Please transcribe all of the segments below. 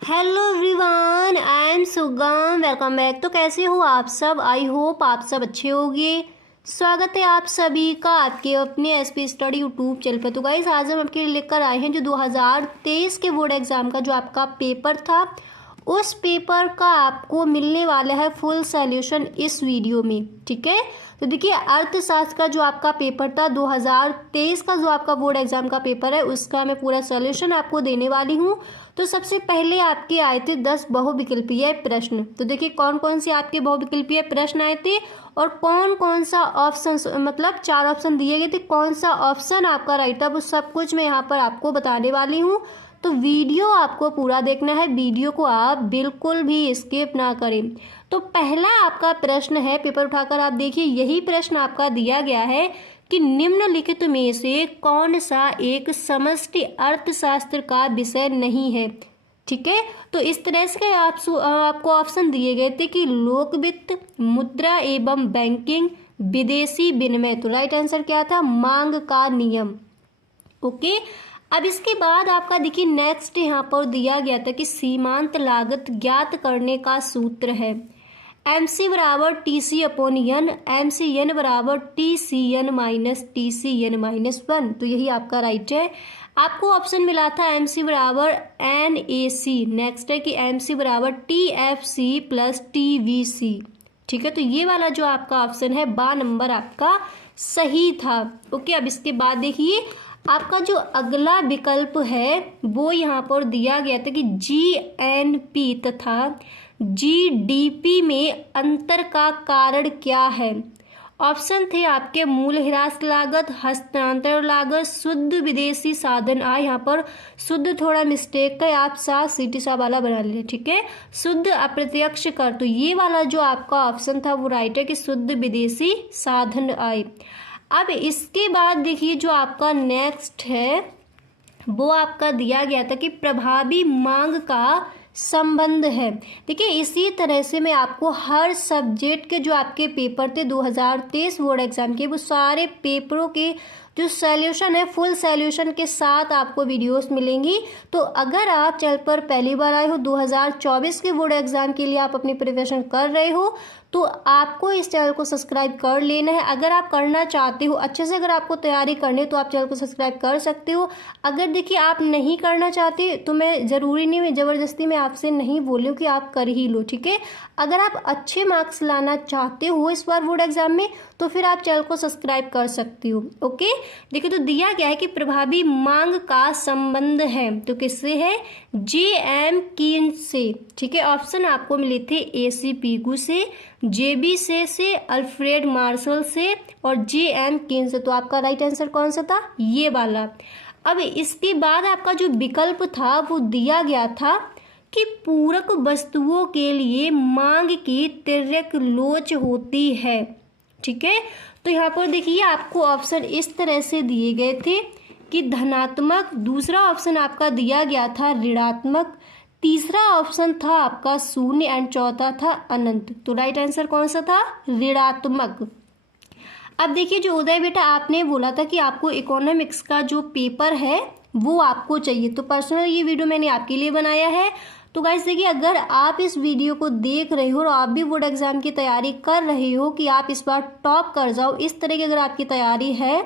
Hello everyone, I am सुगम। Welcome back. तो कैसे हो आप सब? आई होप आप सब अच्छे होंगे। स्वागत है आप सभी का आपके अपने एसपी स्टडी यूट्यूब चैनल पर। तो गाइस, आज हम आपके लिए लेकर आए हैं जो 2023 के बोर्ड एग्जाम का जो आपका पेपर था, उस पेपर का आपको मिलने वाला है फुल सॉल्यूशन इस वीडियो में। ठीक है, तो देखिए अर्थशास्त्र का जो आपका पेपर था 2023 का जो आपका बोर्ड एग्जाम का पेपर है, उसका मैं पूरा सॉल्यूशन आपको देने वाली हूँ। तो सबसे पहले आपके आए थे 10 बहुविकल्पीय प्रश्न। तो देखिए कौन कौन से आपके बहुविकल्पीय प्रश्न आए थे और कौन कौन सा ऑप्शन, मतलब 4 ऑप्शन दिए गए थे, कौन सा ऑप्शन आपका राइट था, वो सब कुछ मैं यहाँ पर आपको बताने वाली हूँ। तो वीडियो आपको पूरा देखना है, वीडियो को आप बिल्कुल भी स्किप ना करें। तो पहला आपका प्रश्न है, पेपर उठाकर आप देखिए, यही प्रश्न आपका दिया गया है कि निम्नलिखित में से कौन सा एक समष्टि अर्थशास्त्र का विषय नहीं है। ठीक है, तो इस तरह से आपको ऑप्शन दिए गए थे कि लोक वित्त, मुद्रा एवं बैंकिंग, विदेशी विनिमय। तो राइट आंसर क्या था? मांग का नियम। ओके, अब इसके बाद आपका देखिए नेक्स्ट यहाँ पर दिया गया था कि सीमांत लागत ज्ञात करने का सूत्र है MC बराबर TC अपॉन एन, MCN बराबर TCN माइनस TCN माइनस 1। तो यही आपका राइट है। आपको ऑप्शन मिला था MC बराबर NAC, नेक्स्ट है कि MC बराबर TFC प्लस TVC। ठीक है, तो ये वाला जो आपका ऑप्शन है 12 नंबर आपका सही था। ओके, अब इसके बाद देखिए आपका जो अगला विकल्प है वो यहाँ पर दिया गया था कि GNP तथा GDP में अंतर का कारण क्या है। ऑप्शन थे आपके मूल्यह्रास लागत, हस्तांतरण लागत, शुद्ध विदेशी साधन आय। यहाँ पर शुद्ध थोड़ा मिस्टेक है, आप साथ सीटी सा वाला बना लिया। ठीक है, शुद्ध अप्रत्यक्ष कर। तो ये वाला जो आपका ऑप्शन था वो राइट है कि शुद्ध विदेशी साधन आय। अब इसके बाद देखिए जो आपका नेक्स्ट है वो आपका दिया गया था कि प्रभावी मांग का संबंध है। देखिए इसी तरह से मैं आपको हर सब्जेक्ट के जो आपके पेपर थे 2023 बोर्ड एग्जाम के, वो सारे पेपरों के जो सॉल्यूशन है फुल सॉल्यूशन के साथ आपको वीडियोस मिलेंगी। तो अगर आप चैनल पर पहली बार आए हो, 2024 के बोर्ड एग्जाम के लिए आप अपनी प्रिपरेशन कर रहे हो, तो आपको इस चैनल को सब्सक्राइब कर लेना है। अगर आप करना चाहते हो अच्छे से, अगर आपको तैयारी करनी है तो आप चैनल को सब्सक्राइब कर सकते हो। अगर देखिए आप नहीं करना चाहते तो मैं ज़रूरी नहीं, मैं ज़बरदस्ती में आपसे नहीं बोल रही हूँ कि आप कर ही लो। ठीक है, अगर आप अच्छे मार्क्स लाना चाहते हो इस बार बोर्ड एग्जाम में तो फिर आप चैनल को सब्सक्राइब कर सकते हो। ओके, देखिए तो दिया गया है कि प्रभावी मांग का संबंध है, तो किससे है? JM कीन से। ठीक है, ऑप्शन आपको मिले थे AC पीगू से, JB से अल्फ्रेड मार्शल से और JM कीन से। तो आपका राइट आंसर कौन सा था? ये वाला। अब इसके बाद आपका जो विकल्प था वो दिया गया था कि पूरक वस्तुओं के लिए मांग की तिर्यक लोच होती है। ठीक है, तो यहाँ पर देखिए आपको ऑप्शन इस तरह से दिए गए थे कि धनात्मक, दूसरा ऑप्शन आपका दिया गया था ऋणात्मक, तीसरा ऑप्शन था आपका शून्य एंड चौथा था अनंत। तो राइट आंसर कौन सा था? ऋणात्मक। अब देखिए जो उदय बेटा आपने बोला था कि आपको इकोनॉमिक्स का जो पेपर है वो आपको चाहिए, तो पर्सनल ये वीडियो मैंने आपके लिए बनाया है। तो गाइस देखिए अगर आप इस वीडियो को देख रहे हो और आप भी बोर्ड एग्जाम की तैयारी कर रहे हो कि आप इस बार टॉप कर जाओ, इस तरह की अगर आपकी तैयारी है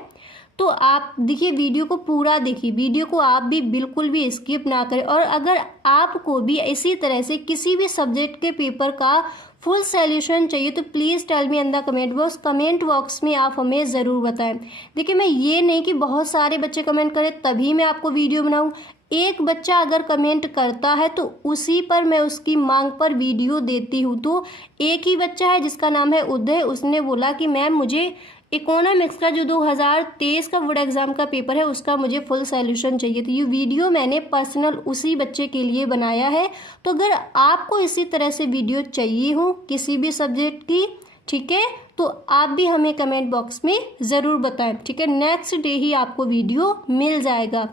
तो आप देखिए वीडियो को पूरा देखिए, वीडियो को आप भी बिल्कुल भी स्किप ना करें। और अगर आपको भी इसी तरह से किसी भी सब्जेक्ट के पेपर का फुल सॉल्यूशन चाहिए तो please tell me in the comment box में आप हमें ज़रूर बताएं। देखिए मैं ये नहीं कि बहुत सारे बच्चे कमेंट करें तभी मैं आपको वीडियो बनाऊं। एक बच्चा अगर कमेंट करता है तो उसी पर मैं उसकी मांग पर वीडियो देती हूँ। तो एक ही बच्चा है जिसका नाम है उदय, उसने बोला कि मैम मुझे इकोनॉमिक्स का जो 2023 का बोर्ड एग्जाम का पेपर है उसका मुझे फुल सॉल्यूशन चाहिए। तो ये वीडियो मैंने पर्सनल उसी बच्चे के लिए बनाया है। तो अगर आपको इसी तरह से वीडियो चाहिए हो किसी भी सब्जेक्ट की, ठीक है, तो आप भी हमें कमेंट बॉक्स में ज़रूर बताएं। ठीक है, नेक्स्ट डे ही आपको वीडियो मिल जाएगा।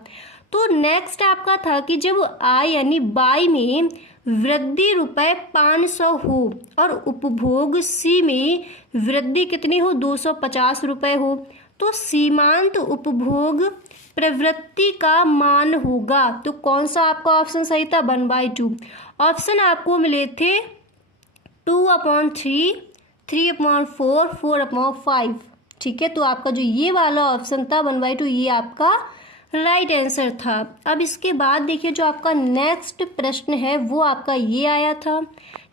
तो नेक्स्ट आपका था कि जब आय यानी बाई में वृद्धि ₹500 हो और उपभोग C में वृद्धि कितनी हो? 250 रुपये हो। तो सीमांत उपभोग प्रवृत्ति का मान होगा। तो कौन सा आपका ऑप्शन सही था? 1/2। ऑप्शन आपको मिले थे 2/3, 3/4, 4/5। ठीक है, तो आपका जो ये वाला ऑप्शन था 1/2 ये आपका राइट आंसर था। अब इसके बाद देखिए जो आपका नेक्स्ट प्रश्न है वो आपका ये आया था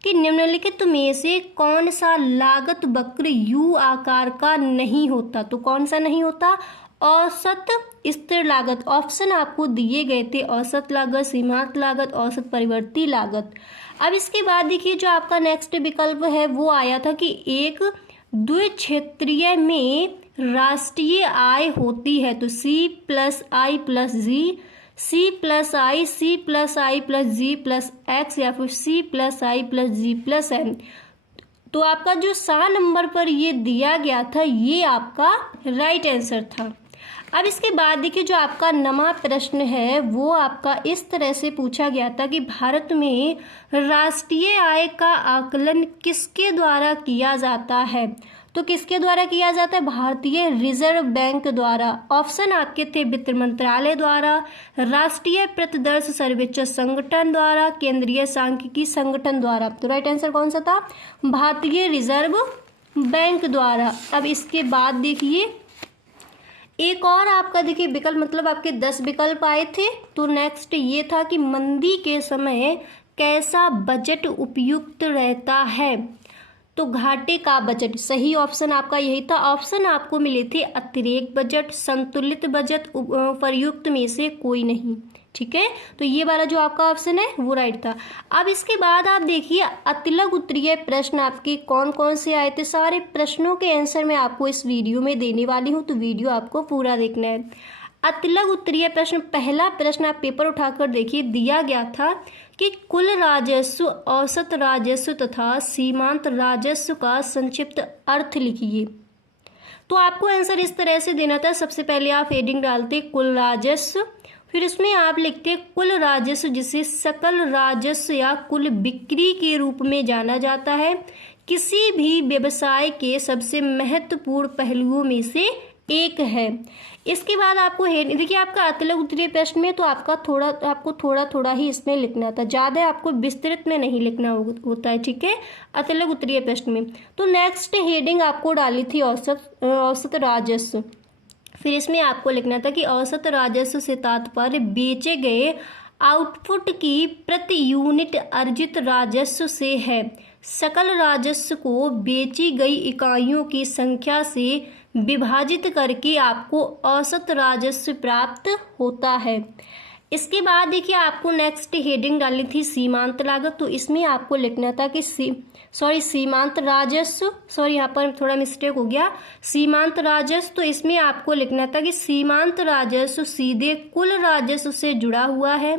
कि निम्नलिखित में से कौन सा लागत वक्र यू आकार का नहीं होता। तो कौन सा नहीं होता? औसत स्थिर लागत। ऑप्शन आपको दिए गए थे औसत लागत, सीमांत लागत, औसत परिवर्ती लागत। अब इसके बाद देखिए जो आपका नेक्स्ट विकल्प है वो आया था कि एक द्विक्षेत्रीय में राष्ट्रीय आय होती है। तो C+I+G, C+I, C+I+G+X या फिर C+I+G+N। तो आपका जो 7 नंबर पर ये दिया गया था ये आपका राइट आंसर था। अब इसके बाद देखिए जो आपका नवा प्रश्न है वो आपका इस तरह से पूछा गया था कि भारत में राष्ट्रीय आय का आकलन किसके द्वारा किया जाता है। तो किसके द्वारा किया जाता है? भारतीय रिजर्व बैंक द्वारा। ऑप्शन आपके थे वित्त मंत्रालय द्वारा, राष्ट्रीय प्रतिदर्श सर्वेक्षण संगठन द्वारा, केंद्रीय सांख्यिकी संगठन द्वारा। तो राइट आंसर कौन सा था? भारतीय रिजर्व बैंक द्वारा। अब इसके बाद देखिए एक और आपका देखिए विकल्प, मतलब आपके 10 विकल्प आए थे। तो नेक्स्ट ये था कि मंदी के समय कैसा बजट उपयुक्त रहता है। तो घाटे का बजट, सही ऑप्शन आपका यही था। ऑप्शन आपको मिले थे अतिरेक बजट, संतुलित बजट, प्रयुक्त में से कोई नहीं। ठीक है, तो ये वाला जो आपका ऑप्शन है वो राइट था। अब इसके बाद आप देखिए अतिलघु उत्तरीय प्रश्न आपके कौन कौन से आए थे। सारे प्रश्नों के आंसर मैं आपको इस वीडियो में देने वाली हूँ, तो वीडियो आपको पूरा देखना है। अतिलघु उत्तरीय प्रश्न, पहला प्रश्न आप पेपर उठाकर देखिए, दिया गया था कि कुल राजस्व, औसत राजस्व तथा सीमांत राजस्व का संक्षिप्त अर्थ लिखिए। तो आपको आंसर इस तरह से देना था। सबसे पहले आप हेडिंग डालते कुल राजस्व, फिर इसमें आप लिखते कुल राजस्व जिसे सकल राजस्व या कुल बिक्री के रूप में जाना जाता है, किसी भी व्यवसाय के सबसे महत्वपूर्ण पहलुओं में से एक है। इसके बाद आपको देखिए आपका अतिलघु उत्तरीय प्रश्न में तो आपको थोड़ा ही इसमें लिखना था, ज़्यादा आपको विस्तृत में नहीं लिखना होता है। ठीक है, अतिलघु उत्तरीय प्रश्न में। तो नेक्स्ट हेडिंग आपको डाली थी औसत राजस्व। फिर इसमें आपको लिखना था कि औसत राजस्व से तात्पर्य बेचे गए आउटपुट की प्रति यूनिट अर्जित राजस्व से है। सकल राजस्व को बेची गई इकाइयों की संख्या से विभाजित करके आपको औसत राजस्व प्राप्त होता है। इसके बाद देखिए आपको नेक्स्ट हेडिंग डालनी थी सीमांत लागत। तो इसमें आपको लिखना था कि सीमांत राजस्व, यहाँ पर थोड़ा मिस्टेक हो गया, सीमांत राजस्व। तो इसमें आपको लिखना था कि सीमांत राजस्व सीधे कुल राजस्व से जुड़ा हुआ है,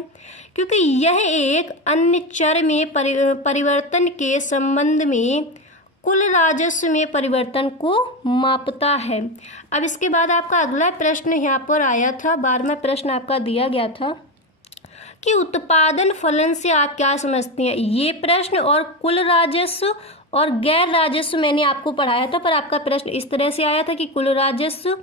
क्योंकि यह एक अन्य चर में परिवर्तन के संबंध में कुल राजस्व में परिवर्तन को मापता है। अब इसके बाद आपका अगला प्रश्न यहाँ पर आया था, 12वां प्रश्न आपका दिया गया था कि उत्पादन फलन से आप क्या समझते हैं। ये प्रश्न और कुल राजस्व और गैर राजस्व मैंने आपको पढ़ाया था, पर आपका प्रश्न इस तरह से आया था कि कुल राजस्व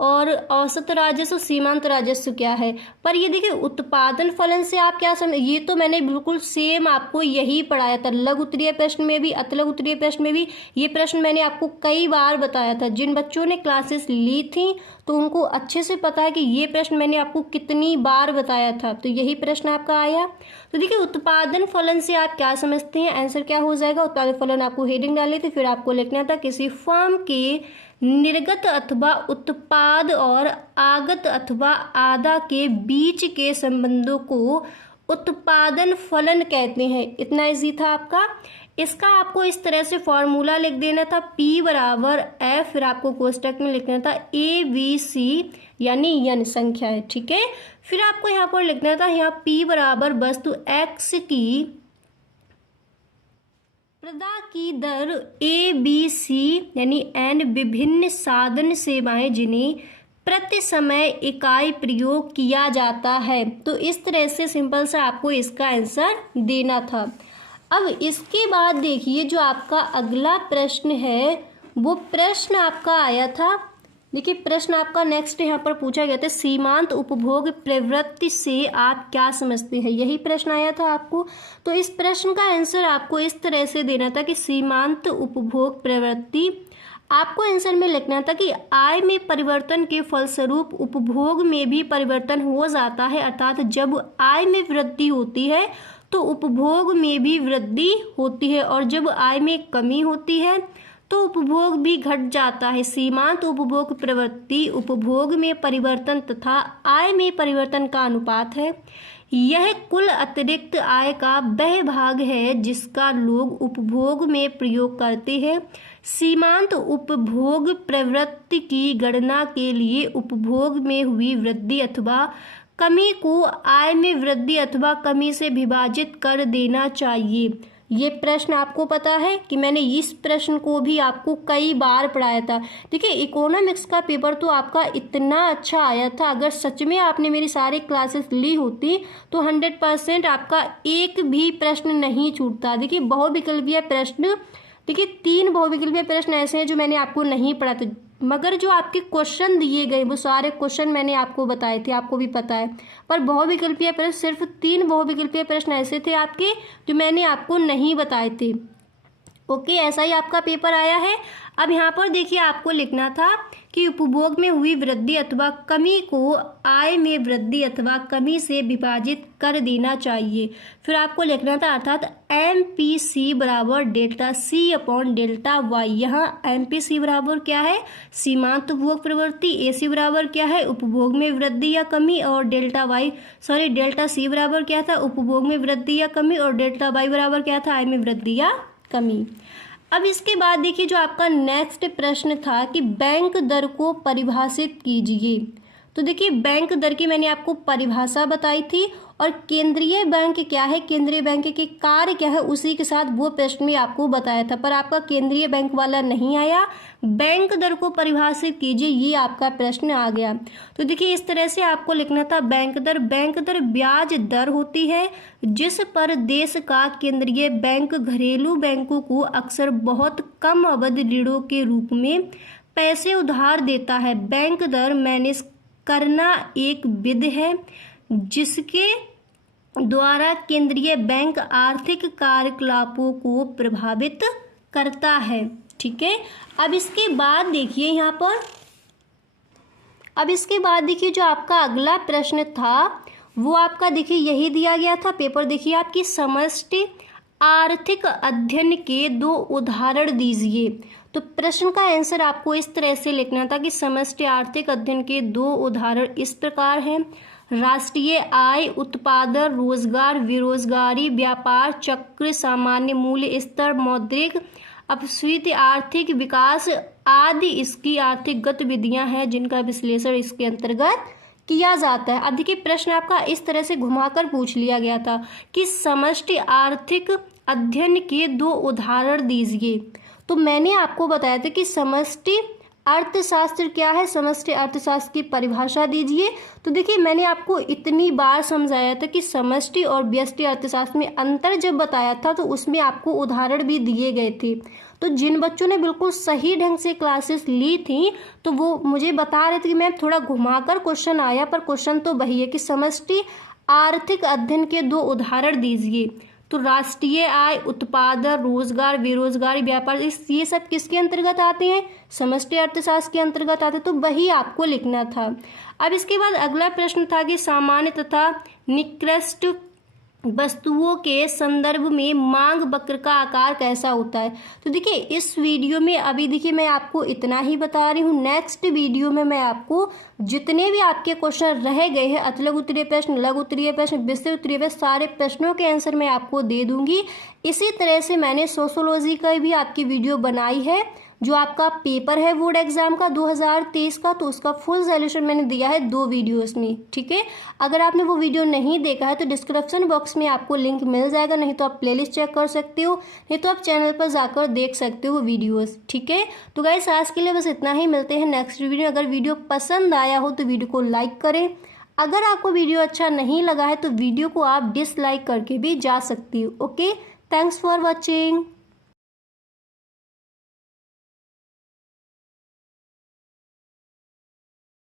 और औसत राजस्व, सीमांत राजस्व क्या है। पर ये देखिए उत्पादन फलन से आप क्या समझ, ये तो मैंने बिल्कुल सेम आपको यही पढ़ाया था। लघु उत्तरीय प्रश्न में भी, अतिलघु उत्तरीय प्रश्न में भी ये प्रश्न मैंने आपको कई बार बताया था। जिन बच्चों ने क्लासेस ली थी तो उनको अच्छे से पता है कि ये प्रश्न मैंने आपको कितनी बार बताया था। तो यही प्रश्न आपका आया। तो देखिए उत्पादन फलन से आप क्या समझते हैं, आंसर क्या हो जाएगा। उत्पादन फलन आपको हेडिंग डालनी थी, फिर आपको लिखना था किसी फर्म के निर्गत अथवा उत्पाद और आगत अथवा आदा के बीच के संबंधों को उत्पादन फलन कहते हैं। इतना इजी था आपका। इसका आपको इस तरह से फॉर्मूला लिख देना था, P बराबर F, फिर आपको कोष्टक में लिखना था ABC यानी यन संख्या है। ठीक है, फिर आपको यहाँ पर लिखना था यहाँ P बराबर वस्तु X की प्रदा की दर ABC यानी N विभिन्न साधन सेवाएं जिन्हें प्रति समय इकाई प्रयोग किया जाता है। तो इस तरह से सिंपल सा आपको इसका आंसर देना था। अब इसके बाद देखिए जो आपका अगला प्रश्न है वो प्रश्न आपका आया था देखिए प्रश्न आपका नेक्स्ट यहाँ पर पूछा गया था, सीमांत उपभोग प्रवृत्ति से आप क्या समझते हैं, यही प्रश्न आया था आपको। तो इस प्रश्न का आंसर आपको इस तरह से देना था कि सीमांत उपभोग प्रवृत्ति, आपको आंसर में लिखना था कि आय में परिवर्तन के फलस्वरूप उपभोग में भी परिवर्तन हो जाता है, अर्थात जब आय में वृद्धि होती है तो उपभोग में भी वृद्धि होती है, और जब आय में कमी होती है तो उपभोग भी घट जाता है। सीमांत उपभोग प्रवृत्ति उपभोग में परिवर्तन तथा आय में परिवर्तन का अनुपात है। यह कुल अतिरिक्त आय का वह भाग है जिसका लोग उपभोग में प्रयोग करते हैं। सीमांत उपभोग प्रवृत्ति की गणना के लिए उपभोग में हुई वृद्धि अथवा कमी को आय में वृद्धि अथवा कमी से विभाजित कर देना चाहिए। ये प्रश्न आपको पता है कि मैंने इस प्रश्न को भी आपको कई बार पढ़ाया था। देखिए इकोनॉमिक्स का पेपर तो आपका इतना अच्छा आया था, अगर सच में आपने मेरी सारी क्लासेस ली होती तो 100% आपका एक भी प्रश्न नहीं छूटता। देखिए बहुविकल्पीय प्रश्न, देखिए 3 बहुविकल्पीय प्रश्न ऐसे हैं जो मैंने आपको नहीं पढ़ा था, मगर जो आपके क्वेश्चन दिए गए वो सारे क्वेश्चन मैंने आपको बताए थे, आपको भी पता है। पर बहुविकल्पीय प्रश्न, सिर्फ 3 बहुविकल्पीय प्रश्न ऐसे थे आपके जो मैंने आपको नहीं बताए थे। ओके, ऐसा ही आपका पेपर आया है। अब यहाँ पर देखिए आपको लिखना था कि उपभोग में हुई वृद्धि अथवा कमी को आय में वृद्धि अथवा कमी से विभाजित कर देना चाहिए। फिर आपको लिखना था अर्थात MPC बराबर delta C upon delta Y. यहाँ MPC बराबर क्या है, सीमांत उपभोग प्रवृत्ति, AC बराबर क्या है, उपभोग में वृद्धि या कमी, और डेल्टा C बराबर क्या था, उपभोग में वृद्धि या कमी, और डेल्टा वाई बराबर क्या था, आय में वृद्धि या कमी। अब इसके बाद देखिए जो आपका नेक्स्ट प्रश्न था कि बैंक दर को परिभाषित कीजिए। तो देखिए बैंक दर की मैंने आपको परिभाषा बताई थी, और केंद्रीय बैंक क्या है, केंद्रीय बैंक के कार्य क्या है, उसी के साथ वो प्रश्न भी आपको बताया था, पर आपका केंद्रीय बैंक वाला नहीं आया। बैंक दर को परिभाषित कीजिए, ये आपका प्रश्न आ गया। तो देखिए इस तरह से आपको लिखना था बैंक दर ब्याज दर होती है जिस पर देश का केंद्रीय बैंक घरेलू बैंकों को अक्सर बहुत कम अवधि ऋणों के रूप में पैसे उधार देता है। बैंक दर मैनेज करना एक विधि है जिसके द्वारा केंद्रीय बैंक आर्थिक कार्यकलापों को प्रभावित करता है। ठीक है, अब इसके बाद देखिए यहाँ पर, अब इसके बाद देखिए जो आपका अगला प्रश्न था वो आपका देखिए यही दिया गया था पेपर। देखिए आपकी समष्टि आर्थिक अध्ययन के 2 उदाहरण दीजिए। तो प्रश्न का आंसर आपको इस तरह से लिखना था कि समष्टि आर्थिक अध्ययन के 2 उदाहरण इस प्रकार हैं। राष्ट्रीय आय, उत्पादन, रोजगार, बेरोजगारी, व्यापार चक्र, सामान्य मूल्य स्तर, मौद्रिक अपस्फीति, आर्थिक विकास आदि इसकी आर्थिक गतिविधियां हैं जिनका विश्लेषण इसके अंतर्गत किया जाता है। अब देखिए प्रश्न आपका इस तरह से घुमाकर पूछ लिया गया था कि समष्टि आर्थिक अध्ययन के 2 उदाहरण दीजिए। तो मैंने आपको बताया था कि समष्टि अर्थशास्त्र क्या है, समष्टि अर्थशास्त्र की परिभाषा दीजिए। तो देखिए मैंने आपको इतनी बार समझाया था कि समष्टि और व्यष्टि अर्थशास्त्र में अंतर जब बताया था तो उसमें आपको उदाहरण भी दिए गए थे। तो जिन बच्चों ने बिल्कुल सही ढंग से क्लासेस ली थी तो वो मुझे बता रहे थे कि मैम थोड़ा घुमाकर क्वेश्चन आया, पर क्वेश्चन तो वही है कि समष्टि आर्थिक अध्ययन के 2 उदाहरण दीजिए। तो राष्ट्रीय आय, उत्पादन, रोजगार, बेरोजगारी, व्यापार, ये सब किसके अंतर्गत आते हैं, समष्टि अर्थशास्त्र के अंतर्गत आते हैं। तो वही आपको लिखना था। अब इसके बाद अगला प्रश्न था कि सामान्य तथा निकृष्ट वस्तुओं के संदर्भ में मांग वक्र का आकार कैसा होता है। तो देखिए इस वीडियो में अभी देखिए मैं आपको इतना ही बता रही हूँ। नेक्स्ट वीडियो में मैं आपको जितने भी आपके क्वेश्चन रह गए हैं, अतिलघु उत्तरीय प्रश्न, लघु उत्तरीय प्रश्न, विस्तृत उत्तरीय प्रश्न, सारे प्रश्नों के आंसर मैं आपको दे दूंगी। इसी तरह से मैंने सोशियोलॉजी का भी आपकी वीडियो बनाई है, जो आपका पेपर है बोर्ड एग्जाम का 2023 का, तो उसका फुल सॉल्यूशन मैंने दिया है 2 वीडियोस में। ठीक है, अगर आपने वो वीडियो नहीं देखा है तो डिस्क्रिप्शन बॉक्स में आपको लिंक मिल जाएगा, नहीं तो आप प्लेलिस्ट चेक कर सकते हो, नहीं तो आप चैनल पर जाकर देख सकते हो वीडियोस। ठीक है, तो गाइस आज के लिए बस इतना ही, मिलते हैं नेक्स्ट वीडियो। अगर वीडियो पसंद आया हो तो वीडियो को लाइक करें, अगर आपको वीडियो अच्छा नहीं लगा है तो वीडियो को आप डिसलाइक करके भी जा सकती हो। Okay, thanks for watching.